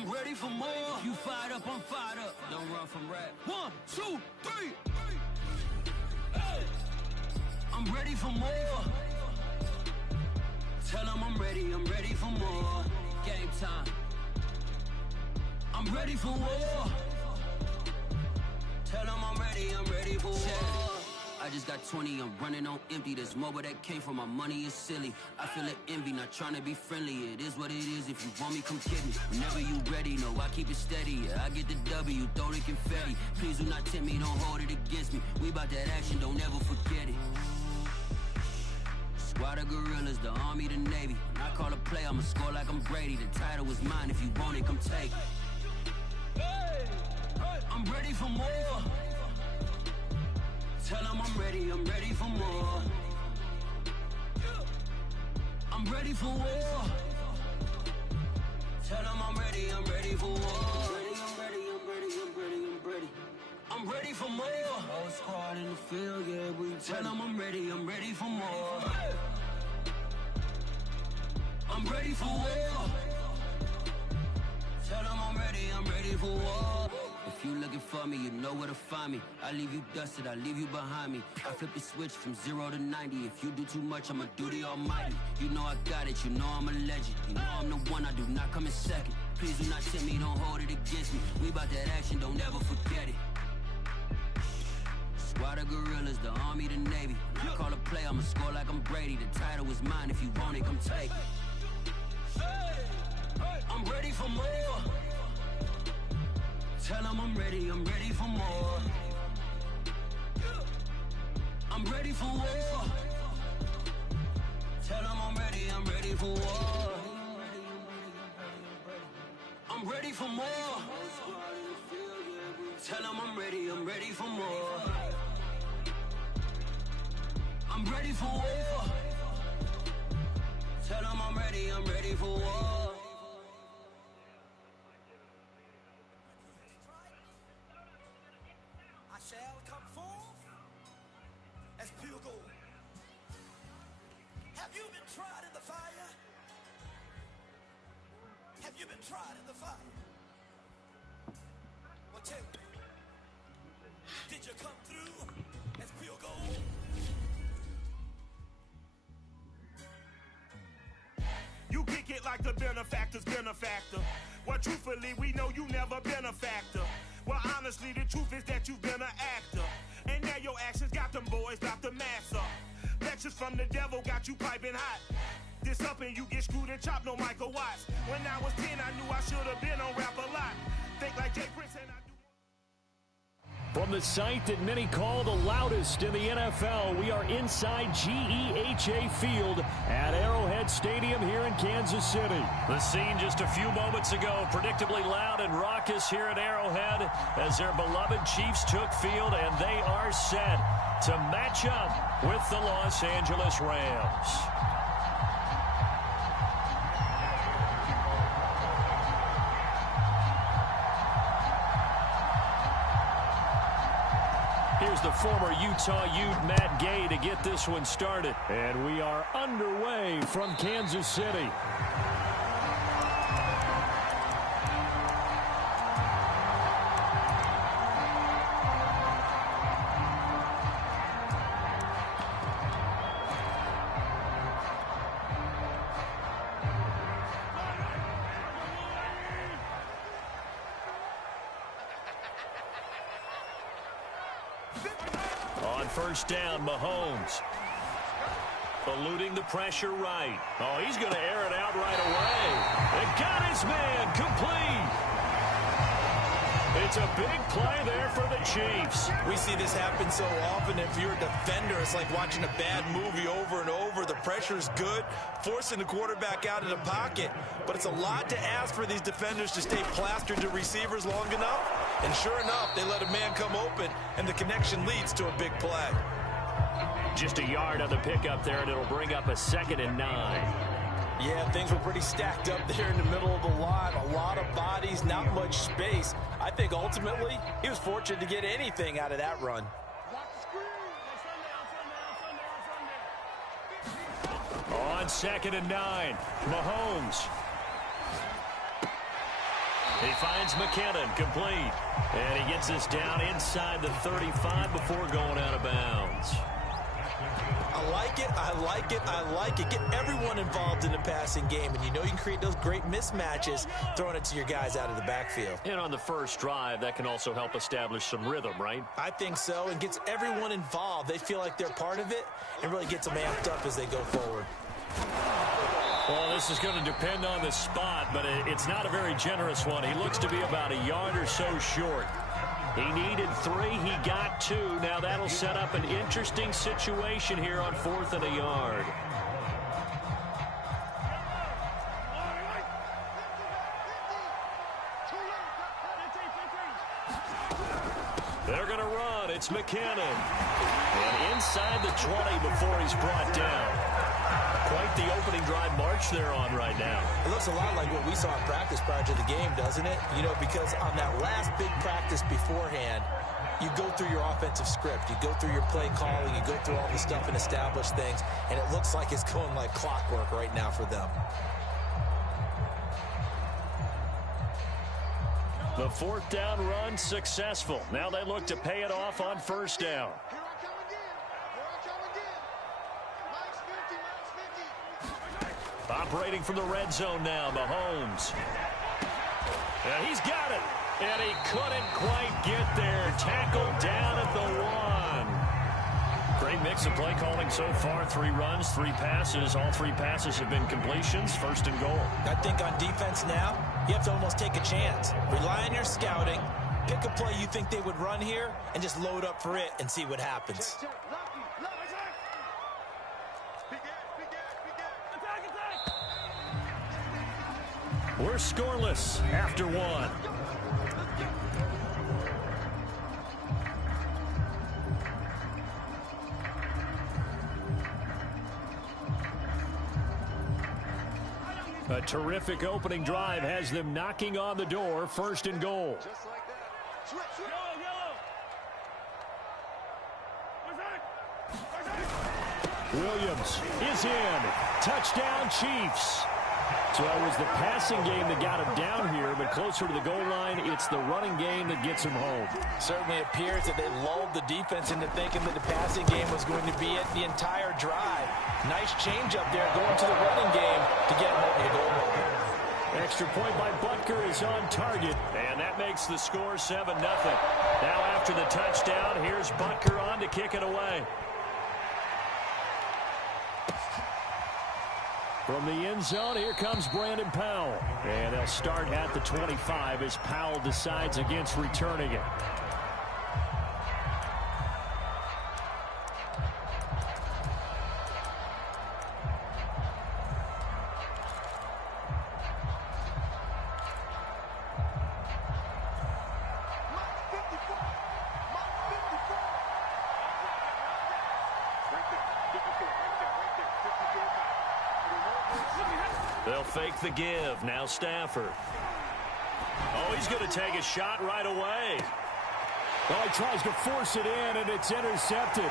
I'm ready for more. You fired up, I'm fired up. Don't run from rap. 1, 2, 3. Hey. I'm ready for more. Tell them I'm ready for more. Game time. I'm ready for war. Tell them I'm ready for war. I just got 20, I'm running on empty. This mobile that came from my money is silly. I feel it envy, not trying to be friendly. It is what it is, if you want me, come get me. Whenever you ready, no, I keep it steady. Yeah, I get the W, throw the confetti. Please do not tempt me, don't hold it against me. We about that action, don't ever forget it. Squad of gorillas, the army, the navy. When I call a play, I'ma score like I'm Brady. The title is mine, if you want it, come take it. I'm ready for more. Tell them I'm ready for more. I'm ready for war. Tell them I'm ready for war. I'm ready for more. Whole squad in the field, yeah, we tell them I'm ready for more. I'm ready for war. Tell them I'm ready for war. If you looking for me, you know where to find me. I leave you dusted, I leave you behind me. I flip the switch from 0 to 90. If you do too much, I'ma do the almighty. You know I got it, you know I'm a legend. You know I'm the one, I do not come in second. Please do not tempt me, don't hold it against me. We about that action, don't ever forget it. Squad of gorillas, the army, the navy. When I call a play, I'ma score like I'm Brady. The title is mine, if you want it, come take it. I'm ready for more. Tell them I'm ready for more. I'm ready for war. Tell them I'm ready for war. I'm ready for more. Tell them I'm ready for more. I'm ready for war. Tell them I'm ready for war. Shall come forth as pure gold. Have you been tried in the fire? Have you been tried in the fire? Well, tell me, did you come through as pure gold? You kick it like the benefactor's benefactor. Well, truthfully, we know you never been a factor. Well, honestly, the truth is that you've been an actor. And now your actions got them boys about to mass up. Lectures from the devil got you piping hot. This up and you get screwed and chopped, no Michael Watts. When I was 10, I knew I should have been on rap a lot. Think like Jay Prince and I do. From the site that many call the loudest in the NFL, we are inside GEHA Field at Arrowhead Stadium here in Kansas City. The scene just a few moments ago, predictably loud and raucous here at Arrowhead as their beloved Chiefs took field, and they are set to match up with the Los Angeles Rams. Here's the former Utah Ute Matt Gay to get this one started. And we are underway from Kansas City. On first down, Mahomes. Eluding the pressure right. Oh, he's going to air it out right away. And got his man complete. It's a big play there for the Chiefs. We see this happen so often. If you're a defender, it's like watching a bad movie over and over. The pressure's good, forcing the quarterback out of the pocket. But it's a lot to ask for these defenders to stay plastered to receivers long enough. And sure enough, they let a man come open, and the connection leads to a big play. Just a yard on the pickup there, and it'll bring up a 2nd and 9. Yeah, things were pretty stacked up there in the middle of the line. A lot of bodies, not much space. I think ultimately he was fortunate to get anything out of that run. On 2nd and 9, Mahomes. He finds McKinnon, complete. And he gets this down inside the 35 before going out of bounds. I like it, I like it, I like it. Get everyone involved in the passing game, and you know you can create those great mismatches throwing it to your guys out of the backfield. And on the first drive, that can also help establish some rhythm, right? I think so, and gets everyone involved. They feel like they're part of it, and really gets them amped up as they go forward. Well, this is going to depend on the spot, but it's not a very generous one. He looks to be about a yard or so short. He needed 3. He got 2. Now that'll set up an interesting situation here on 4th and a yard. They're going to run. It's McKinnon. And inside the 20 before he's brought down. Quite the opening drive march they're on right now. It looks a lot like what we saw in practice prior to the game, doesn't it? You know, because on that last big practice beforehand, you go through your offensive script. You go through your play calling. You go through all the stuff and establish things. And it looks like it's going like clockwork right now for them. The 4th down run successful. Now they look to pay it off on 1st down. Operating from the red zone now, Mahomes. And he's got it. And he couldn't quite get there. Tackled down at the 1. Great mix of play calling so far. 3 runs, 3 passes. All 3 passes have been completions. 1st and goal. I think on defense now, you have to almost take a chance. Rely on your scouting. Pick a play you think they would run here and just load up for it and see what happens. We're scoreless after 1. A terrific opening drive has them knocking on the door. 1st and goal. Just like that. Switch. Williams is in. Touchdown, Chiefs. So it was the passing game that got him down here, but closer to the goal line, it's the running game that gets him home. Certainly appears that they lulled the defense into thinking that the passing game was going to be it the entire drive. Nice change up there going to the running game to get him over the goal line. Extra point by Butker is on target, and that makes the score 7-0. Now after the touchdown, here's Butker on to kick it away. From the end zone, here comes Brandon Powell. And they'll start at the 25 as Powell decides against returning it. They'll fake the give. Now Stafford. Oh, he's going to take a shot right away. Oh, he tries to force it in, and it's intercepted.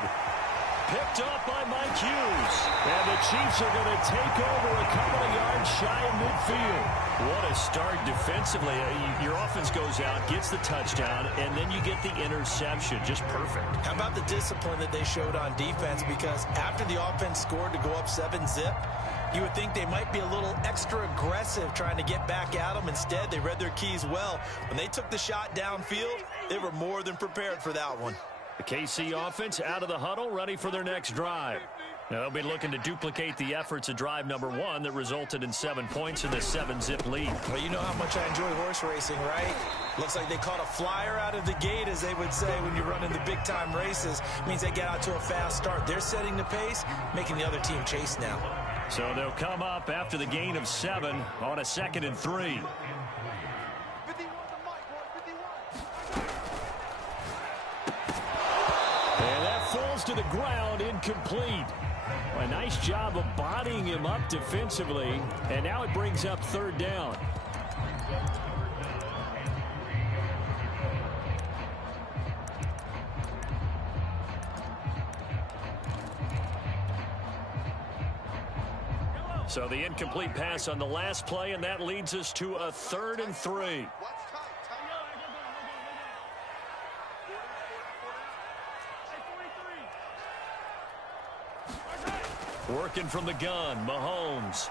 Picked up by Mike Hughes. And the Chiefs are going to take over a couple of yards shy of midfield. What a start defensively. Your offense goes out, gets the touchdown, and then you get the interception. Just perfect. How about the discipline that they showed on defense? Because after the offense scored to go up 7-zip, you would think they might be a little extra aggressive trying to get back at them. Instead, they read their keys well. When they took the shot downfield, they were more than prepared for that one. The KC offense out of the huddle, ready for their next drive. Now they'll be looking to duplicate the efforts of drive number 1 that resulted in 7 points in the 7-zip lead. Well, you know how much I enjoy horse racing, right? Looks like they caught a flyer out of the gate, as they would say when you're running the big-time races. It means they get out to a fast start. They're setting the pace, making the other team chase now. So they'll come up after the gain of 7 on a 2nd and 3. And that falls to the ground, incomplete. A nice job of bodying him up defensively, and now it brings up 3rd down. So the incomplete pass on the last play, and that leads us to a 3rd and 3. Working from the gun, Mahomes.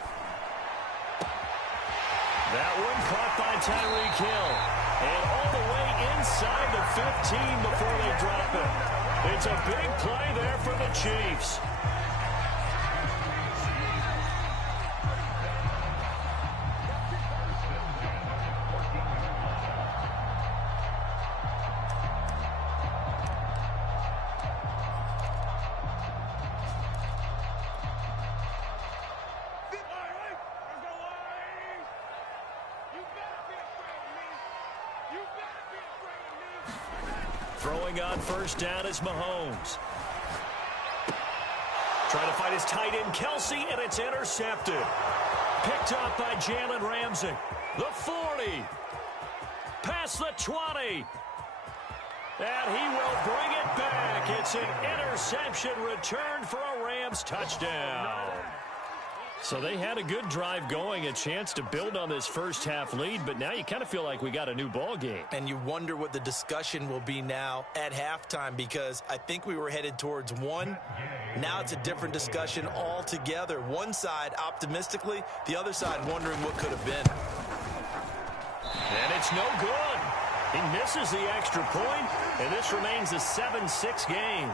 That one caught by Tyreek Hill. And all the way inside the 15 before they drop it. It's a big play there for the Chiefs. Throwing on first down is Mahomes. Trying to find his tight end, Kelsey, and it's intercepted. Picked up by Jalen Ramsey. The 40. Past the 20. And he will bring it back. It's an interception return for a Rams touchdown. So they had a good drive going, a chance to build on this first half lead, but now you kind of feel like we got a new ball game. And you wonder what the discussion will be now at halftime, because I think we were headed towards one. Now it's a different discussion altogether. One side optimistically, the other side wondering what could have been. And it's no good. He misses the extra point, and this remains a 7-6 game.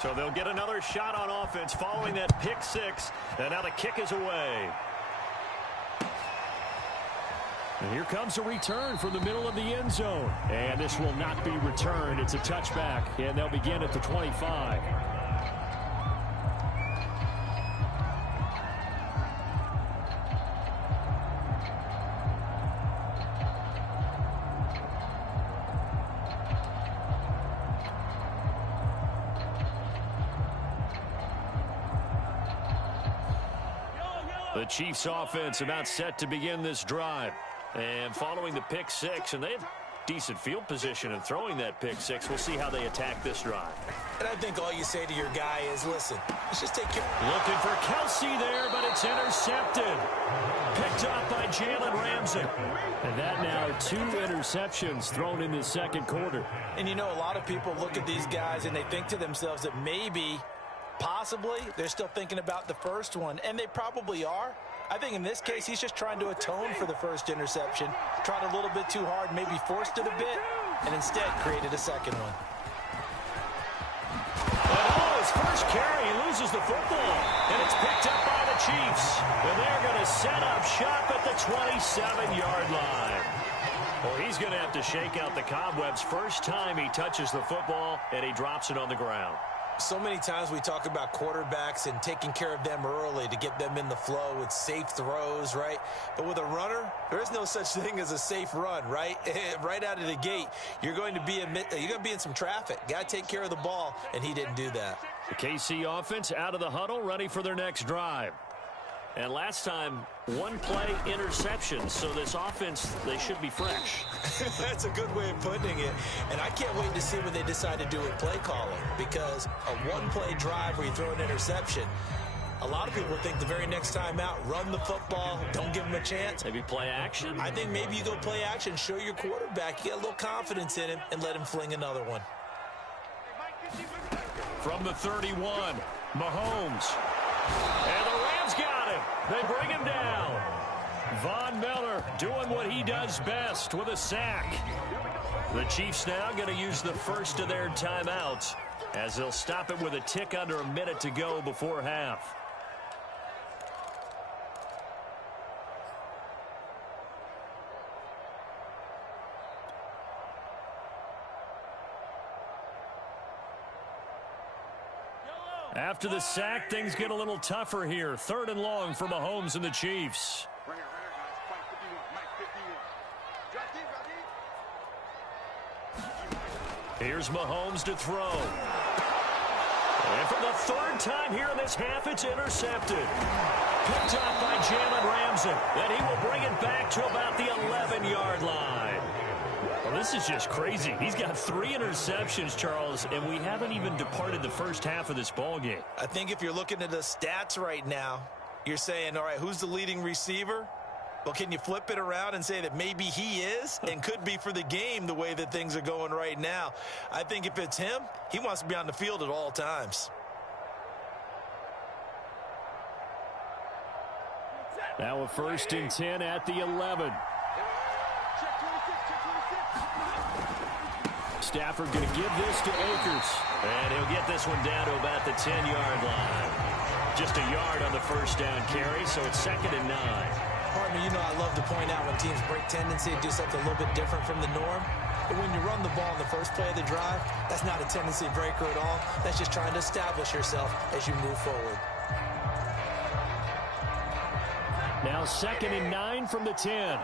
So they'll get another shot on offense following that pick six. And now the kick is away. And here comes a return from the middle of the end zone. And this will not be returned. It's a touchback. And they'll begin at the 25. The Chiefs offense about set to begin this drive. And following the pick six, and they have decent field position in throwing that pick six. We'll see how they attack this drive. And I think all you say to your guy is, listen, let's just take care. Looking for Kelsey there, but it's intercepted. Picked up by Jalen Ramsey. And that now 2 interceptions thrown in the second quarter. And you know, a lot of people look at these guys and they think to themselves that maybe, possibly, they're still thinking about the first one, and they probably are. I think in this case, he's just trying to atone for the first interception, tried a little bit too hard, maybe forced it a bit, and instead created a second one. Oh, his first carry, he loses the football, and it's picked up by the Chiefs. And they're going to set up shop at the 27-yard line. Well, he's going to have to shake out the cobwebs first time he touches the football, and he drops it on the ground. So many times we talk about quarterbacks and taking care of them early to get them in the flow with safe throws, right? But with a runner, there is no such thing as a safe run, right? Right out of the gate, you're going to be in some traffic. Got to take care of the ball, and he didn't do that. The KC offense out of the huddle, ready for their next drive. And last time, 1-play interception, so this offense, they should be fresh. That's a good way of putting it. And I can't wait to see what they decide to do with play calling, because a 1-play drive where you throw an interception, a lot of people think the very next time out, run the football, don't give him a chance. Maybe play action? I think maybe you go play action, show your quarterback, you get a little confidence in him, and let him fling another one. From the 31, Mahomes. And the Rams got him. They bring him down. Von Miller doing what he does best with a sack. The Chiefs now going to use the first of their timeouts as they'll stop it with a tick under a minute to go before half. After the sack, things get a little tougher here. 3rd and long for Mahomes and the Chiefs. Here's Mahomes to throw. And for the 3rd time here in this half, it's intercepted. Picked up by Jalen Ramsey. And he will bring it back to about the 11-yard line. Well, this is just crazy. He's got 3 interceptions, Charles, and we haven't even departed the first half of this ball game. I think if you're looking at the stats right now, you're saying, all right, who's the leading receiver? Well, can you flip it around and say that maybe he is and could be for the game the way that things are going right now? I think if it's him, he wants to be on the field at all times. Now a 1st and 10 at the 11. Stafford going to give this to Akers. And he'll get this one down to about the 10-yard line. Just a yard on the first down carry, so it's 2nd and 9. Partner, you know I love to point out when teams break tendency and do something a little bit different from the norm. But when you run the ball in the first play of the drive, that's not a tendency breaker at all. That's just trying to establish yourself as you move forward. Now 2nd and 9 from the 10.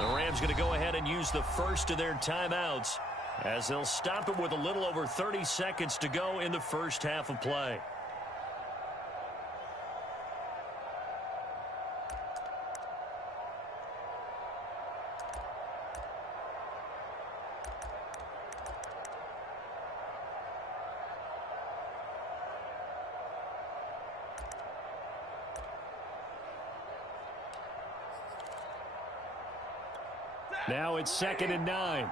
The Rams going to go ahead and use the first of their timeouts as they'll stop it with a little over 30 seconds to go in the first half of play. Now it's 2nd and 9.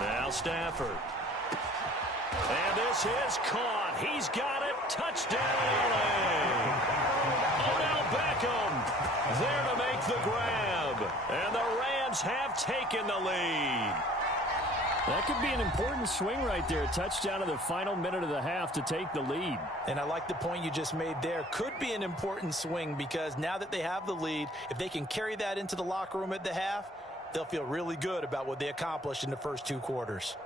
Now Stafford. And this is caught. He's got it. Touchdown, LA. Odell Beckham there to make the grab. And the Rams have taken the lead. That could be an important swing right there. A touchdown in the final minute of the half to take the lead. And I like the point you just made there. Could be an important swing because now that they have the lead, if they can carry that into the locker room at the half, they'll feel really good about what they accomplished in the first 2 quarters.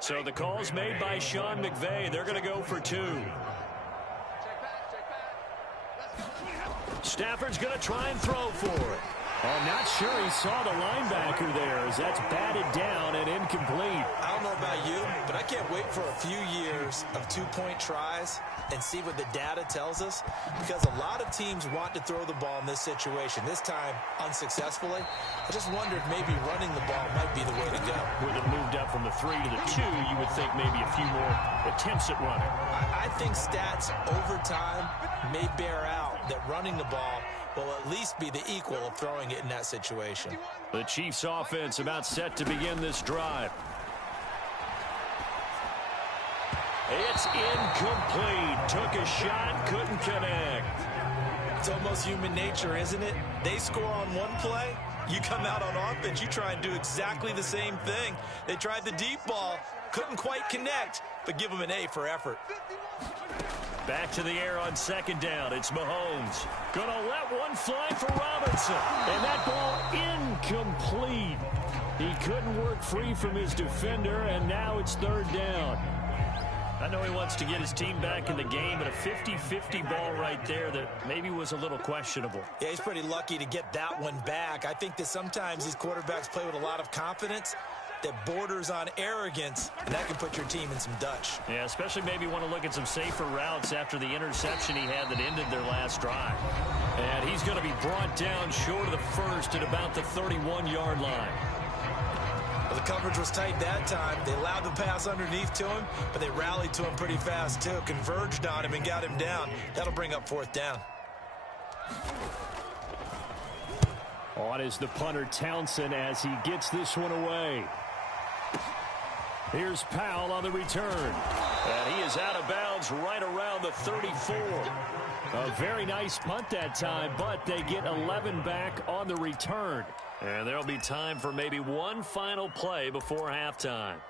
So the call's made by Sean McVay. They're going to go for 2. Stafford's going to try and throw for it. I'm not sure he saw the linebacker there as that's batted down and incomplete. I don't know about you, but I can't wait for a few years of 2-point tries and see what the data tells us, because a lot of teams want to throw the ball in this situation, this time unsuccessfully. I just wonder if maybe running the ball might be the way to go. With it moved up from the 3 to the 2, you would think maybe a few more attempts at running. I think stats over time may bear out that running the ball will at least be the equal of throwing it in that situation. The Chiefs offense about set to begin this drive. It's incomplete. Took a shot, couldn't connect. It's almost human nature, isn't it? They score on one play, you come out on offense, you try and do exactly the same thing. They tried the deep ball, couldn't quite connect, but give them an A for effort. Back to the air on 2nd down. It's Mahomes. Gonna let one fly for Robinson. And that ball incomplete. He couldn't work free from his defender, and now it's 3rd down. I know he wants to get his team back in the game, but a 50-50 ball right there that maybe was a little questionable. Yeah, he's pretty lucky to get that one back. I think that sometimes these quarterbacks play with a lot of confidence that borders on arrogance, and that can put your team in some Dutch. Yeah, especially maybe want to look at some safer routes after the interception he had that ended their last drive. And he's going to be brought down short of the first at about the 31-yard line. Well, the coverage was tight that time. They allowed the pass underneath to him, but they rallied to him pretty fast, too. Converged on him and got him down. That'll bring up 4th down. On is the punter Townsend as he gets this one away. Here's Powell on the return. And he is out of bounds right around the 34. A very nice punt that time, but they get 11 back on the return. And there'll be time for maybe one final play before halftime.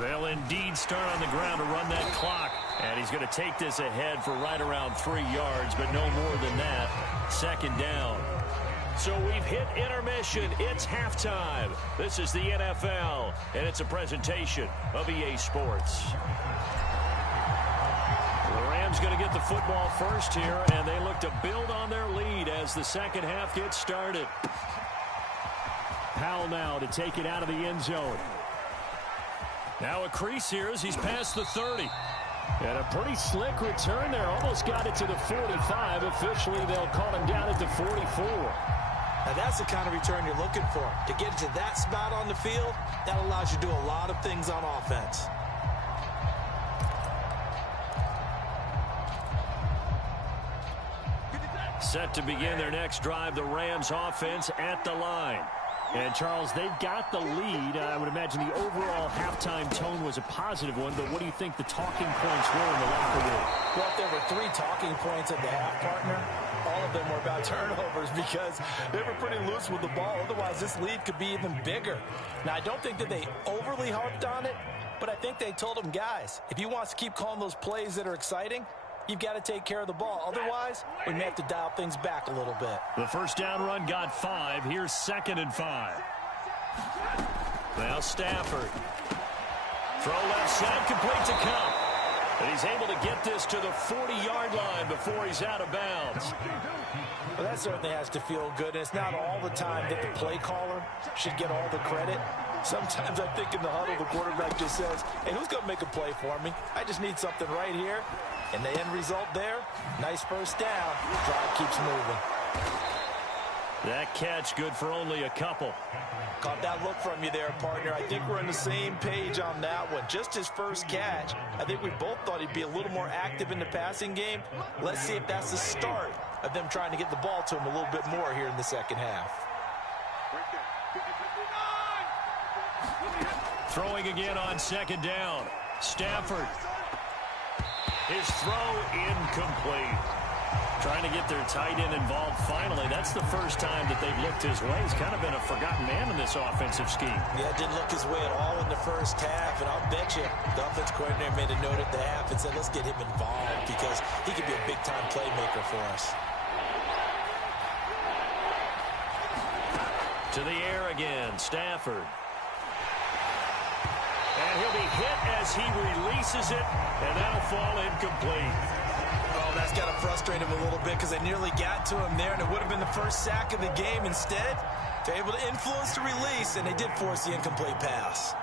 They'll indeed start on the ground to run that clock. And he's going to take this ahead for right around 3 yards, but no more than that. 2nd down. So we've hit intermission. It's halftime. This is the NFL, and it's a presentation of EA Sports. football first here, and they look to build on their lead as the second half gets started. Powell now to take it out of the end zone. Now a crease here as he's past the 30. And a pretty slick return there. Almost got it to the 45. Officially, they'll call him down at the 44. Now that's the kind of return you're looking for. To get to that spot on the field, that allows you to do a lot of things on offense. Set to begin their next drive, the Rams offense at the line. And, Charles, they've got the lead. I would imagine the overall halftime tone was a positive one, but what do you think the talking points were in the locker room? Well, if there were 3 talking points at the half, partner, all of them were about turnovers because they were pretty loose with the ball. Otherwise, this lead could be even bigger. Now, I don't think that they overly harped on it, but I think they told them, guys, if you want to keep calling those plays that are exciting, you've got to take care of the ball. Otherwise, we may have to dial things back a little bit. The first down run got 5. Here's 2nd and 5. Now Stafford. Throw left side, complete to Cup. And he's able to get this to the 40-yard line before he's out of bounds. Well, that certainly has to feel good. And it's not all the time that the play caller should get all the credit. Sometimes I think in the huddle, the quarterback just says, hey, who's going to make a play for me? I just need something right here. And the end result there, nice first down. Drive keeps moving. That catch good for only a couple. Caught that look from you there, partner. I think we're on the same page on that one. Just his first catch. I think we both thought he'd be a little more active in the passing game. Let's see if that's the start of them trying to get the ball to him a little bit more here in the second half. Throwing again on 2nd down. Stafford. His throw incomplete. Trying to get their tight end involved finally. That's the first time that they've looked his way. He's kind of been a forgotten man in this offensive scheme. Yeah, didn't look his way at all in the first half. And I'll bet you the offense coordinator made a note at the half and said, let's get him involved because he could be a big-time playmaker for us. To the air again, Stafford. And he'll be hit as he releases it, and that'll fall incomplete. Oh, that's got to frustrate him a little bit because they nearly got to him there, and it would have been the first sack of the game. Instead, they're able to influence the release, and they did force the incomplete pass.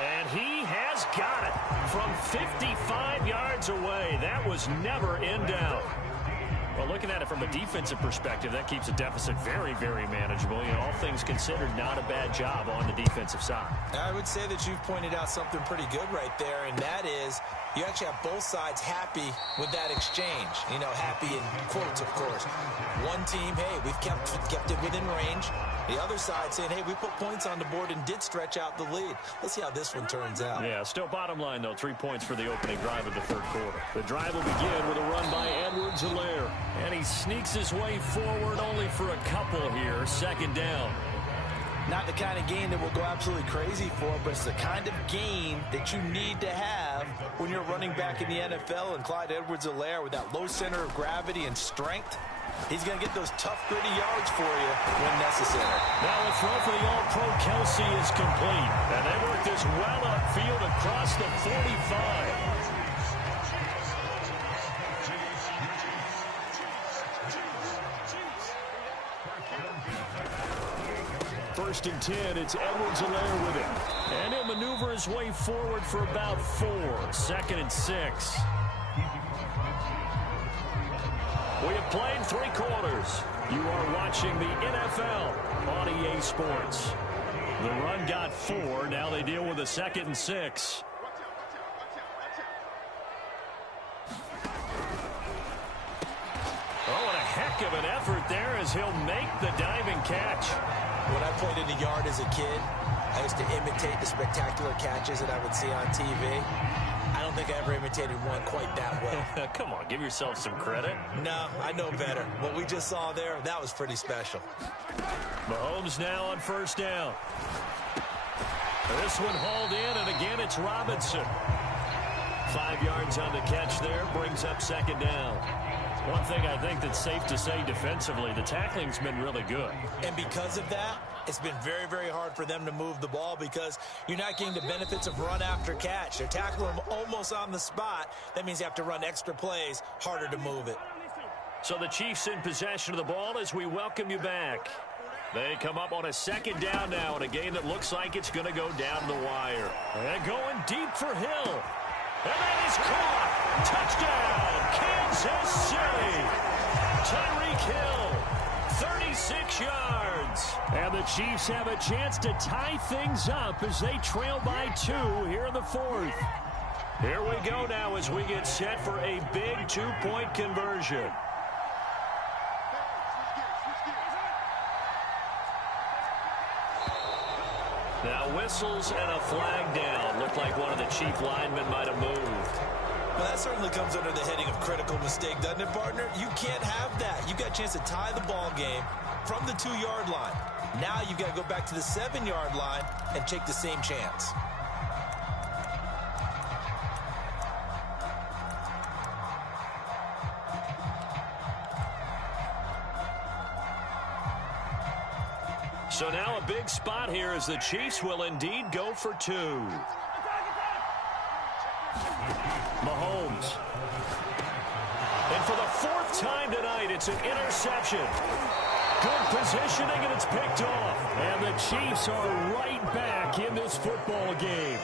And he has got it from 55 yards away. That was never in doubt. Well, looking at it from a defensive perspective, that keeps the deficit very, very manageable. You know, all things considered, not a bad job on the defensive side. I would say that you've pointed out something pretty good right there, and that is you actually have both sides happy with that exchange. You know, happy in quotes, of course. One team, hey, we've kept it within range. The other side saying, hey, we put points on the board and did stretch out the lead. Let's see how this one turns out. Yeah, still bottom line, though, 3 points for the opening drive of the third quarter. The drive will begin with a run by Edwards-Helaire. And he sneaks his way forward only for a couple here. 2nd down. Not the kind of game that we'll go absolutely crazy for, but it's the kind of game that you need to have when you're running back in the NFL. And Clyde Edwards-Helaire with that low center of gravity and strength, he's going to get those tough, gritty yards for you when necessary. Now a throw for the All-Pro Kelsey is complete. And they work this well upfield across the 45. 1st and 10, it's Edwards-Helaire with it. And he'll maneuver his way forward for about 4. 2nd and 6. We have played 3 quarters. You are watching the NFL on EA Sports. The run got 4. Now they deal with a 2nd and 6. Oh, and a heck of an effort there as he'll make the diving catch. When I played in the yard as a kid, I used to imitate the spectacular catches that I would see on TV. I don't think I ever imitated one quite that well. Come on, give yourself some credit. No, I know better. What we just saw there, that was pretty special. Mahomes now on 1st down. This one hauled in, and again it's Robinson. 5 yards on the catch there, brings up second down. One thing I think that's safe to say defensively, the tackling's been really good. And because of that, it's been very, very hard for them to move the ball because you're not getting the benefits of run after catch. They're tackling them almost on the spot. That means you have to run extra plays, harder to move it. So the Chiefs in possession of the ball as we welcome you back. They come up on a second down now in a game that looks like it's going to go down the wire. And going deep for Hill. And that is caught. Touchdown, Kansas City. Tyreek Hill, 36 yards. And the Chiefs have a chance to tie things up as they trail by 2 here in the 4th. Here we go now as we get set for a big 2-point conversion. Now whistles and a flag down. Looked like one of the Chief linemen might have moved. Well, that certainly comes under the heading of critical mistake, doesn't it, partner? You can't have that. You got a chance to tie the ball game from the 2-yard line. Now you've got to go back to the 7-yard line and take the same chance. So now a big spot here as the Chiefs will indeed go for 2. Mahomes. And for the 4th time tonight, it's an interception. Good positioning, and it's picked off. And the Chiefs are right back in this football game.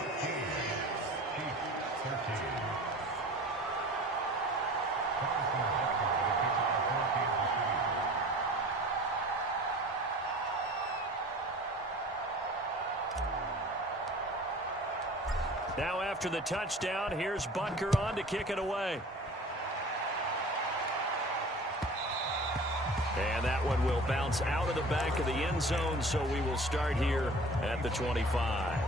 Now after the touchdown, here's Butker on to kick it away. And that one will bounce out of the back of the end zone, so we will start here at the 25.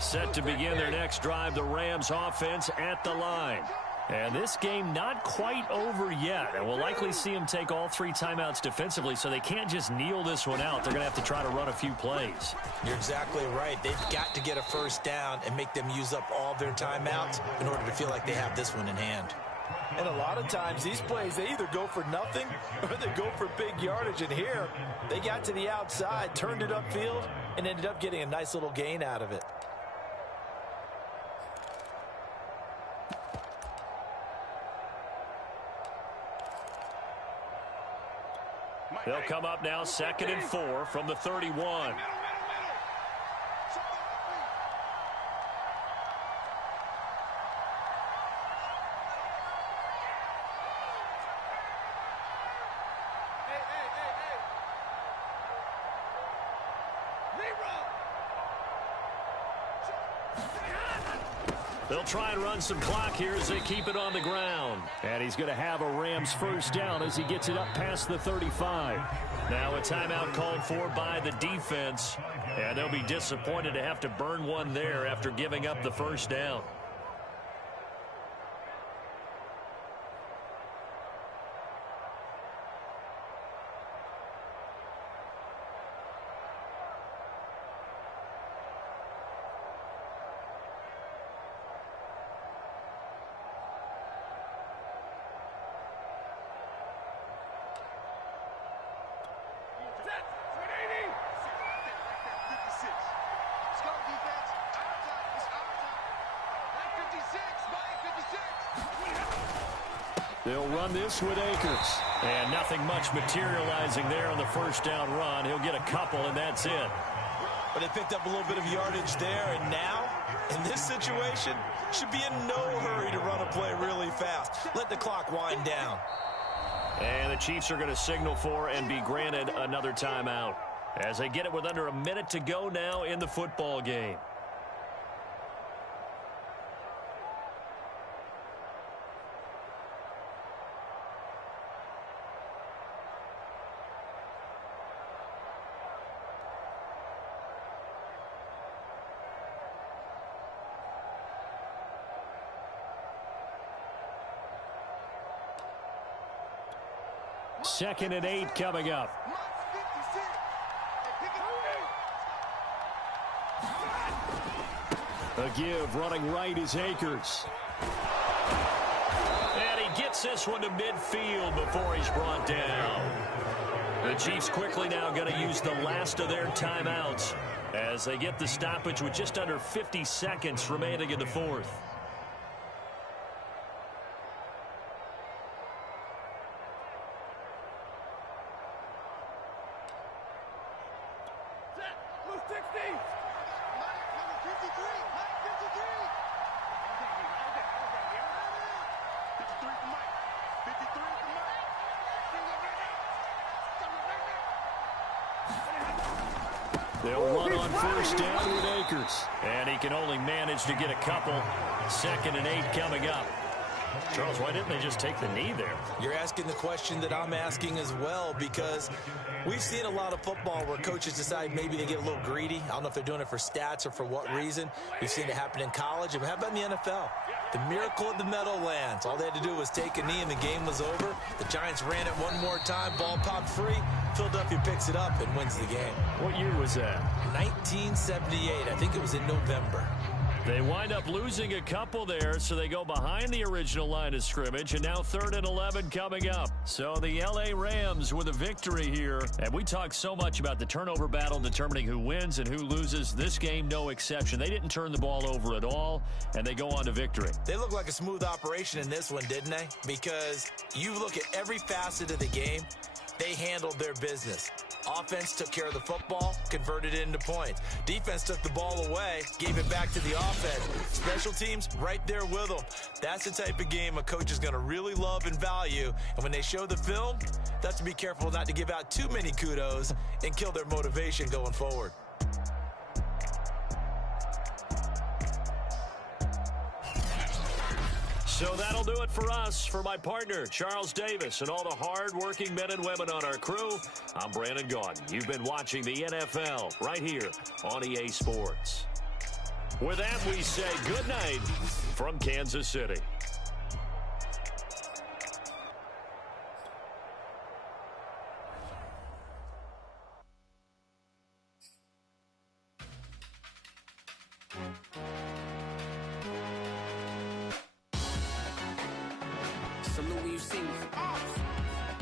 Set to begin their next drive, the Rams offense at the line. And this game not quite over yet. And we'll likely see them take all 3 timeouts defensively, so they can't just kneel this one out. They're going to have to try to run a few plays. You're exactly right. They've got to get a first down and make them use up all their timeouts in order to feel like they have this one in hand. And a lot of times these plays, they either go for nothing or they go for big yardage. And here, they got to the outside, turned it upfield, and ended up getting a nice little gain out of it. They'll come up now 2nd and 4 from the 31. They'll try and run some clock here as they keep it on the ground. And he's going to have a Rams first down as he gets it up past the 35. Now a timeout called for by the defense. And they'll be disappointed to have to burn one there after giving up the first down. They'll run this with Akers. And nothing much materializing there on the first down run. He'll get a couple, and that's it. But they picked up a little bit of yardage there, and now, in this situation, should be in no hurry to run a play really fast. Let the clock wind down. And the Chiefs are going to signal for and be granted another timeout as they get it with under a minute to go now in the football game. 2nd and 8 coming up. A give running right is Akers. And he gets this one to midfield before he's brought down. The Chiefs quickly now going to use the last of their timeouts as they get the stoppage with just under 50 seconds remaining in the fourth. They'll run on first down with Akers. And he can only manage to get a couple. 2nd and 8 coming up. Charles, why didn't they just take the knee there? You're asking the question that I'm asking as well, because we've seen a lot of football where coaches decide maybe they get a little greedy. I don't know if they're doing it for stats or for what reason. We've seen it happen in college. And how about in the NFL? The miracle of the Meadowlands. All they had to do was take a knee and the game was over. The Giants ran it one more time. Ball popped free. Philadelphia picks it up and wins the game. What year was that? 1978. I think it was in November. They wind up losing a couple there, so they go behind the original line of scrimmage, and now 3rd and 11 coming up. So the L.A. Rams with a victory here. And we talk so much about the turnover battle determining who wins and who loses. This game, no exception. They didn't turn the ball over at all, and they go on to victory. They look like a smooth operation in this one, didn't they? Because you look at every facet of the game, they handled their business. Offense took care of the football, converted it into points. Defense took the ball away, gave it back to the offense. Special teams, right there with them. That's the type of game a coach is going to really love and value. And when they show the film, they have to be careful not to give out too many kudos and kill their motivation going forward. So that'll do it for us. For my partner, Charles Davis, and all the hard-working men and women on our crew, I'm Brandon Gaudin. You've been watching the NFL right here on EA Sports. With that, we say good night from Kansas City. Salute when you see me.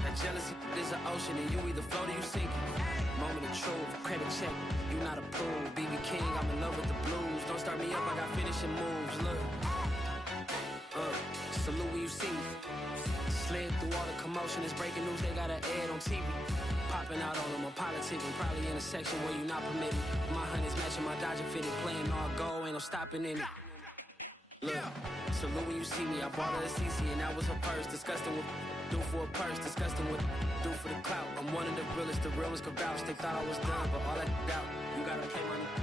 That jealousy is an ocean, and you either float or you sink it. Moment of truth, credit check, you not approved. BB King, I'm in love with the blues. Don't start me up, I got finishing moves. Look, salute when you see me. Slid through all the commotion, it's breaking news, they got an ad on TV. Popping out on them, I'm politicking, probably in a section where you not permitted. My honey's matching my Dodger fitted, playing all goal, ain't no stopping in it. Look, salute when you see me. I bought her a CC and that was her purse. Disgusting with do for a purse. Disgusting with do for the clout. I'm one of the realest. The real ones could vouch. They thought I was done, but all I doubt. You gotta pay money.